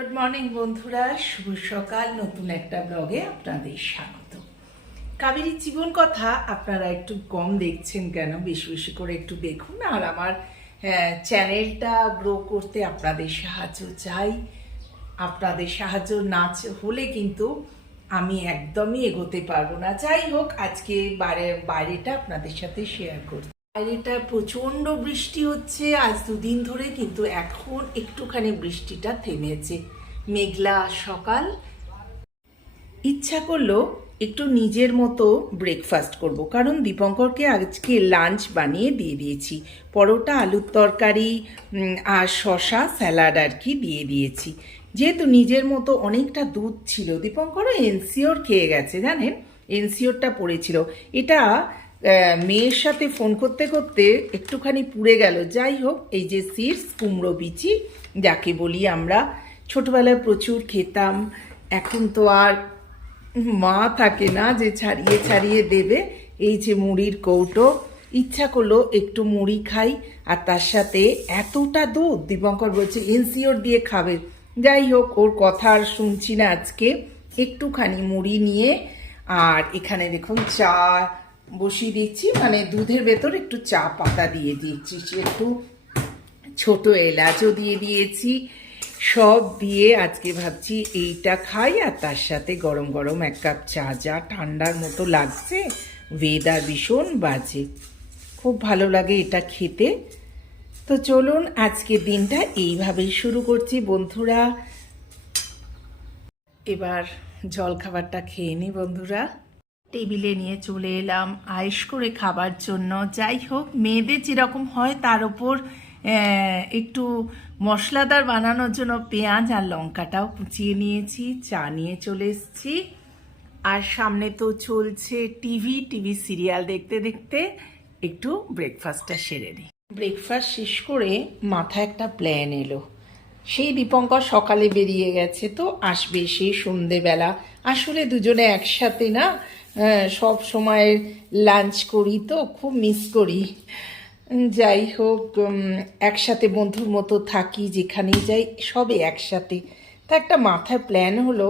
Good morning বন্ধুরা। শুভ সকাল। নতুন একটা ব্লগে আপনাদের স্বাগত। কাবেরীর জীবন কথা আপনারা একটু কম দেখছেন কেন? বেশি বেশি করে একটু দেখুন। আর আমার হ্যাঁ, চ্যানেলটা গ্রো করতে আপনাদের সাহায্য চাই। আপনাদের সাহায্য না হলে কিন্তু আমি একদমই এগোতে পারব না। যাই হোক আজকে বাইরে বাইরেটা আপনাদের সাথে শেয়ার করছি। বাইরেটা প্রচণ্ড বৃষ্টি হচ্ছে আজ দুদিন ধরে, কিন্তু এখন একটুখানি বৃষ্টিটা থেমেছে। মেঘলা সকাল। ইচ্ছা করল একটু নিজের মতো ব্রেকফাস্ট করব, কারণ দীপঙ্করকে আজকে লাঞ্চ বানিয়ে দিয়ে দিয়েছি। পরোটা, আলুর তরকারি আর শশা স্যালাড আর কি দিয়ে দিয়েছি। যেহেতু নিজের মতো অনেকটা দুধ ছিল, দীপঙ্করও এনসিওর খেয়ে গেছে, জানেন? এনসিওরটা পড়েছিল। এটা মেয়ের সাথে ফোন করতে করতে একটুখানি পুড়ে গেল। যাই হোক, এই যে সিডস কুমড়ো বিচি, যাকে বলি আমরা, ছোটবেলায় প্রচুর খেতাম, এখন তো আর মা থাকে না যে ছাড়িয়ে ছাড়িয়ে দেবে। এই যে মুড়ির কৌটো, ইচ্ছা করল একটু মুড়ি খাই, আর তার সাথে এতটা দুধ, দীপঙ্কর বলছে, এনসিওর দিয়ে খাবে। যাই হোক, ওর কথা আর শুনছি না আজকে। একটুখানি মুড়ি নিয়ে, আর এখানে দেখুন চা বসিয়ে দিচ্ছি মানে দুধের ভেতর একটু চা পাতা দিয়ে দিচ্ছি, একটু ছোট এলাচও দিয়ে দিয়েছি, সব দিয়ে আজকে ভাবছি এইটা খাই আর তার সাথে গরম গরম এক কাপ চা, যা ঠান্ডার মতো লাগছে ওয়েদার ভীষণ বাজে, খুব ভালো লাগে এটা খেতে। তো চলুন আজকে দিনটা এইভাবেই শুরু করছি বন্ধুরা। এবার জল খাবারটা খেয়ে নি বন্ধুরা। টেবিলে নিয়ে চলে এলাম আয়েস করে খাবার জন্য। যাই হোক, মেয়েদের যেরকম হয় তার ওপর একটু মশলাদার বানানোর জন্য পেঁয়াজ আর লঙ্কাটাও কুচিয়ে নিয়েছি, চা নিয়ে চলে এসেছি। আর সামনে তো চলছে টিভি টিভি সিরিয়াল দেখতে দেখতে একটু ব্রেকফাস্টটা সেরে নিই। ব্রেকফাস্ট শেষ করে মাথায় একটা প্ল্যান এলো। সেই দীপঙ্কর সকালে বেরিয়ে গেছে তো, আসবে সেই সন্ধেবেলা। আসলে দুজনে একসাথে না সব সময় লাঞ্চ করি তো, খুব মিস করি। যাই হোক একসাথে বন্ধুর মতো থাকি, যেখানেই যাই, সবে একসাথে। তা একটা মাথায় প্ল্যান হলো,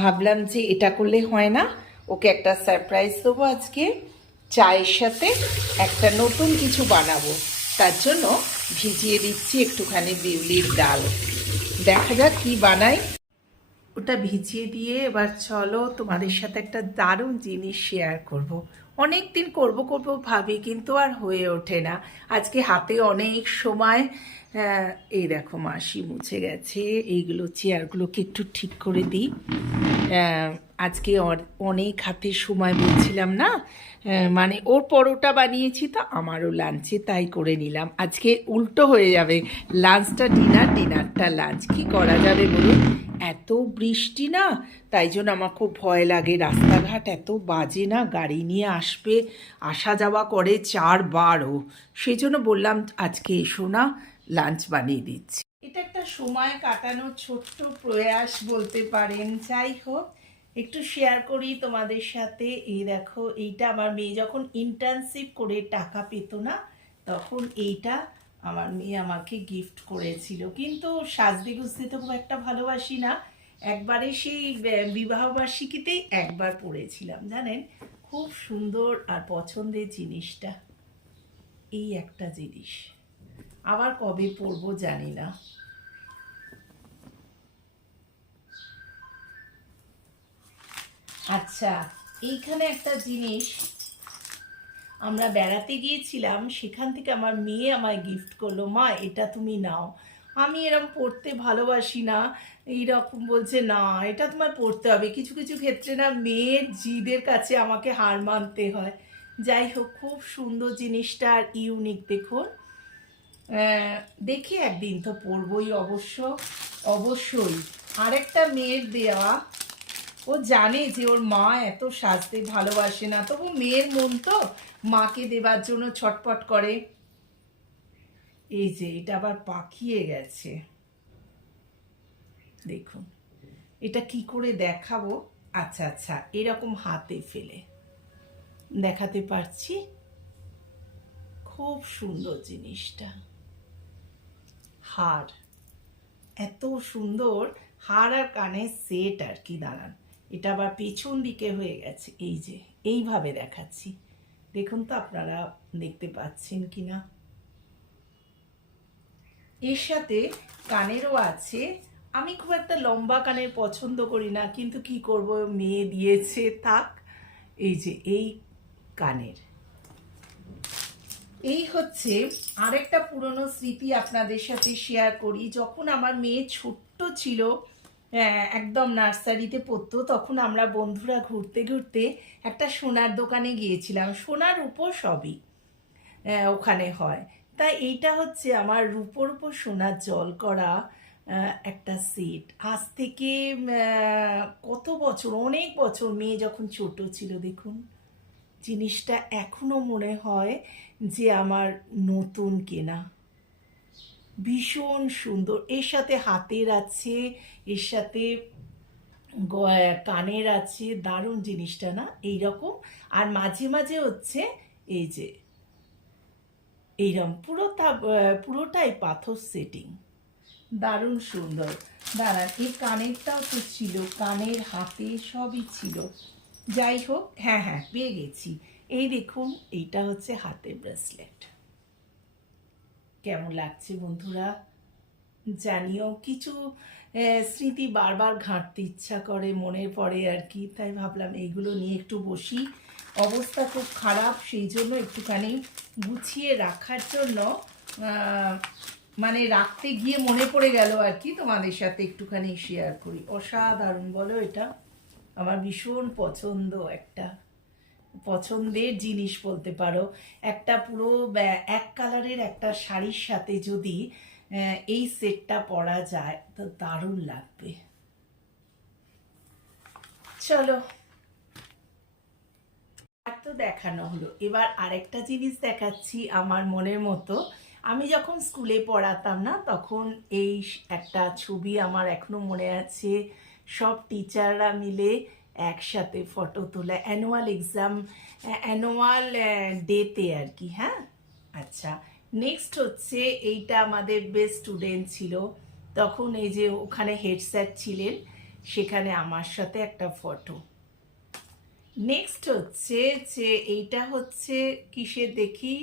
ভাবলাম যে এটা করলে হয় না, ওকে একটা সারপ্রাইজ দেবো আজকে, চায়ের সাথে একটা নতুন কিছু বানাবো। তার জন্য ভিজিয়ে দিচ্ছি একটুখানি বিউলির ডাল। দেখা যাক কি বানাই। ওটা ভিজিয়ে দিয়ে এবার চলো তোমাদের সাথে একটা দারুণ জিনিস শেয়ার করব। অনেক দিন করব করব ভাবি, কিন্তু আর হয়ে ওঠে না। আজকে হাতে অনেক সময় এই দেখো মাসি মুছে গেছে। এইগুলো চেয়ারগুলোকে একটু ঠিক করে দিই। আজকে অনেক হাতে সময় বলছিলাম না? মানে ওর পরোটা বানিয়েছি তো আমারও লাঞ্চে তাই করে নিলাম। আজকে উল্টো হয়ে যাবে। লাঞ্চটা ডিনার ডিনারটা লাঞ্চ কি করা যাবে বলুন? এত বৃষ্টি না? তাই জন্য আমার খুব ভয় লাগে। রাস্তাঘাট এত বাজে না? গাড়ি নিয়ে আসবে। আসা যাওয়া করে চারবারও সেই জন্য বললাম, আজকে এসো না লাঞ্চ বানিয়ে দিচ্ছি। এটা একটা সময় কাটানোর ছোট্ট প্রয়াস বলতে পারেন। যাই হোক, একটু শেয়ার করি তোমাদের সাথে। এই দেখো, এইটা আমার মেয়ে যখন ইন্টার্নশিপ করে টাকা পেত না, তখন এইটা আমার মেয়ে আমাকে গিফট করেছিল। কিন্তু সাজতে গুজতে তো খুব একটা ভালোবাসি না। একবারে সেই বিবাহবার্ষিকীতেই একবার পড়েছিলাম, জানেন? খুব সুন্দর আর পছন্দের জিনিসটা। এই একটা জিনিস। আবার কবে পড়ব জানি না। আচ্ছা এইখানে একটা জিনিস। আমরা বেড়াতে গিয়েছিলাম, সেখান থেকে আমার মেয়ে আমায় গিফট করল, মা, এটা তুমি নাও। আমি এরকম পড়তে ভালোবাসি না, এইরকম বলছে, না, এটা তোমায় পড়তে হবে। কিছু কিছু ক্ষেত্রে না মেয়ের জিদের কাছে আমাকে হার মানতে হয়। যাই হোক, খুব সুন্দর জিনিসটা আর ইউনিক দেখুন দেখি একদিন তো পড়বই অবশ্য, অবশ্যই। আরেকটা মেয়ের দেওয়া ও জানে যে ওর মা এত সাজতে ভালোবাসে না, তবু মেয়ের মন তো মাকে দেবার জন্য ছটপট করে। এই যে, এটা আবার পাকিয়ে গেছে। দেখুন, এটা কি করে দেখাবো? আচ্ছা আচ্ছা এরকম হাতে ফেলে। দেখাতে পারছি? খুব সুন্দর জিনিসটা। হার, এত সুন্দর, হার আর কানের সেট আর কি দাঁড়ান। এটা আবার পেছন দিকে হয়ে গেছে। এই যে, এইভাবে দেখাচ্ছি। দেখুন তো আপনারা দেখতে পাচ্ছেন কি না এর সাথে কানেরও আছে। আমি খুব একটা লম্বা কানের পছন্দ করি না, কিন্তু কি করব, মেয়ে দিয়েছে, থাক। এই যে, এই কানের। এই হচ্ছে আরেকটা পুরনো স্মৃতি আপনাদের সাথে শেয়ার করি। যখন আমার মেয়ে ছোট্ট ছিল একদম নার্সারিতে পড়তো। তখন আমরা বন্ধুরা ঘুরতে ঘুরতে একটা সোনার দোকানে গিয়েছিলাম। সোনার উপর সবই ওখানে হয়। তাই এইটা হচ্ছে আমার রূপোর উপর সোনার জল করা একটা সেট। আজ থেকে কত বছর, অনেক বছর মেয়ে যখন ছোট ছিল, দেখুন। জিনিসটা এখনও মনে হয় যে আমার নতুন কেনা। ভীষণ সুন্দর। এর সাথে হাতের আছে, এর সাথে কানের আছে, দারুণ জিনিসটা না? এই রকম আর মাঝে মাঝে হচ্ছে এই যে এইরকম পুরোটা পুরোটাই পাথর সেটিং দারুণ সুন্দর। দাঁড়ান, এই কানেরটাও তো ছিল, কানের, হাতে সবই ছিল। যাই হোক হ্যাঁ হ্যাঁ পেয়ে গেছি। এই দেখুন, এইটা হচ্ছে হাতের ব্রেসলেট কেমন লাগছে বন্ধুরা? জানিও, কিছু স্মৃতি বারবার ঘাঁটতে ইচ্ছা করে মনে পড়ে আর কি, তাই ভাবলাম এইগুলো নিয়ে একটু বসি। অবস্থা খুব খারাপ, সেই জন্য একটুখানি গুছিয়ে রাখার জন্য মানে রাখতে গিয়ে মনে পড়ে গেল আর কি, তোমাদের সাথে একটুখানি শেয়ার করি। অসাধারণ বলো এটা, আমার ভীষণ পছন্দ একটা পছন্দের জিনিস বলতে পারো। একটা পুরো এক কালারের একটা শাড়ির সাথে যদি এই সেটটা পরা যায়, তো দারুণ লাগবে। চলো। আর তো দেখানো হলো। এবার আরেকটা জিনিস দেখাচ্ছি আমার মনের মতো। আমি যখন স্কুলে পড়াতাম না, তখন এই একটা ছবি আমার এখনও মনে আছে। সব টিচাররা মিলে একসাথে ফটো তোলা অ্যানুয়াল এক্সাম অ্যানুয়াল ডেতে আর কি হ্যাঁ? আচ্ছা নেক্সট হচ্ছে এইটা আমাদের বেস্ট স্টুডেন্ট ছিল। তখন এই যে ওখানে হেড স্যার ছিলেন, সেখানে আমার সাথে একটা ফটো নেক্সট হচ্ছে যে এইটা হচ্ছে কিসে দেখি?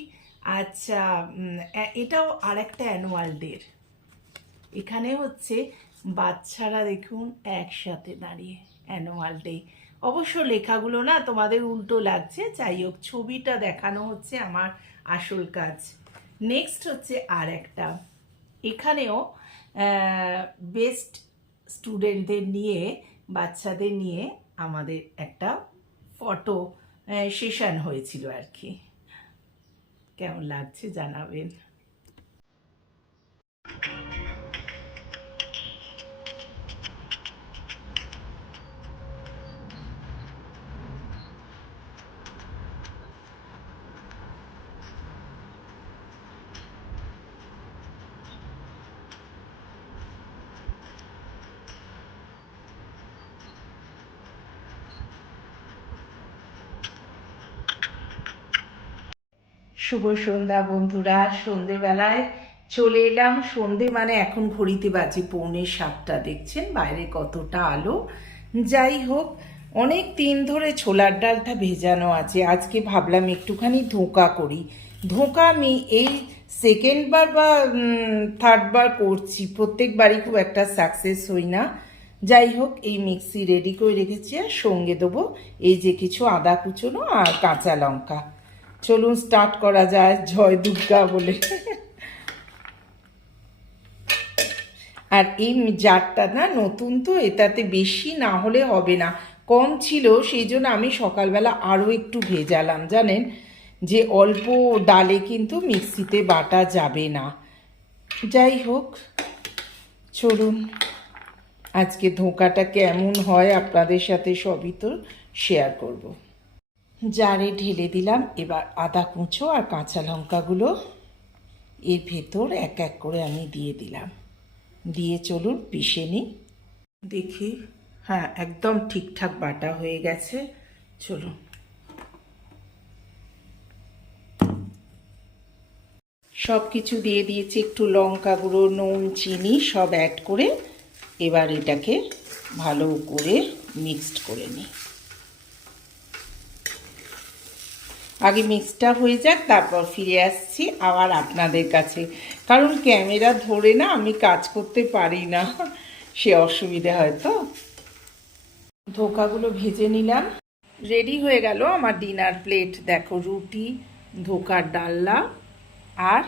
আচ্ছা এটাও আরেকটা অ্যানুয়াল ডের এখানে হচ্ছে বাচ্চারা দেখুন একসাথে দাঁড়িয়ে। Annual day. অবশ্য লেখাগুলো না তোমাদের উল্টো লাগছে, যাই হোক, ছবিটা দেখানো হচ্ছে আমার আসল কাজ। নেক্সট হচ্ছে আর একটা এখানেও বেস্ট স্টুডেন্টদের নিয়ে, বাচ্চাদের নিয়ে আমাদের একটা ফটো সেশন হয়েছিল আর কি। কেমন লাগছে জানাবেন? শুভ সন্ধ্যা বন্ধুরা, সন্ধেবেলায় চলে এলাম। সন্ধে মানে এখন ঘড়িতে বাজে পৌনে সাতটা, দেখছেন? বাইরে কতটা আলো। যাই হোক, অনেক দিন ধরে ছোলার ডালটা ভেজানো আছে। আজকে ভাবলাম একটুখানি ধোঁকা করি। ধোঁকা আমি এই সেকেন্ডবার বা থার্ড বার করছি। প্রত্যেকবারই খুব একটা সাকসেস হই না। যাই হোক, এই মিক্সি রেডি করে রেখেছি আর সঙ্গে দেবো এই যে কিছু আদা কুচোনো আর কাঁচা লঙ্কা। চলুন স্টার্ট করা যায় জয় দুর্গা বলে। আর এই জারটা না নতুন তো, এটাতে বেশি না হলে হবে না। কম ছিল, সেই জন্য আমি সকালবেলা আরও একটু ভেজালাম, জানেন? যে অল্প ডালে কিন্তু মিক্সিতে বাটা যাবে না। যাই হোক, চলুন। আজকে ধোঁকাটা কেমন হয় আপনাদের সাথে সবই তো শেয়ার করব। জারে ঢেলে দিলাম, এবার আদা কুঁচো আর কাঁচা লঙ্কাগুলো। এর ভেতর এক এক করে আমি দিয়ে দিলাম। দিয়ে চলুন পিষে নিই। দেখি হ্যাঁ একদম ঠিকঠাক বাটা হয়ে গেছে। চলুন। সব কিছু দিয়ে দিয়েছি একটু লঙ্কা গুঁড়ো, নুন, চিনি, সব অ্যাড করে এবার এটাকে ভালো করে মিক্সড করে নিই। আগে মিক্সটা হয়ে যাক, তারপর ফিরে আসছি আবার আপনাদের কাছে। কারণ ক্যামেরা ধরে না আমি কাজ করতে পারি না, সে অসুবিধে হয় তো। ধোকাগুলো ভেজে নিলাম। রেডি হয়ে গেল আমার ডিনার প্লেট দেখো, রুটি, ধোকার ডাল্লা আর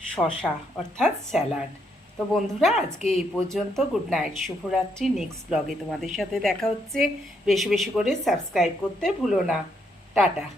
শশা অর্থাৎ স্যালাড। তো বন্ধুরা, আজকে এই পর্যন্ত। গুড নাইট শুভরাত্রি। নেক্সট ব্লগে তোমাদের সাথে দেখা হচ্ছে। বেশি বেশি করে সাবস্ক্রাইব করতে ভুলো না। টাটা।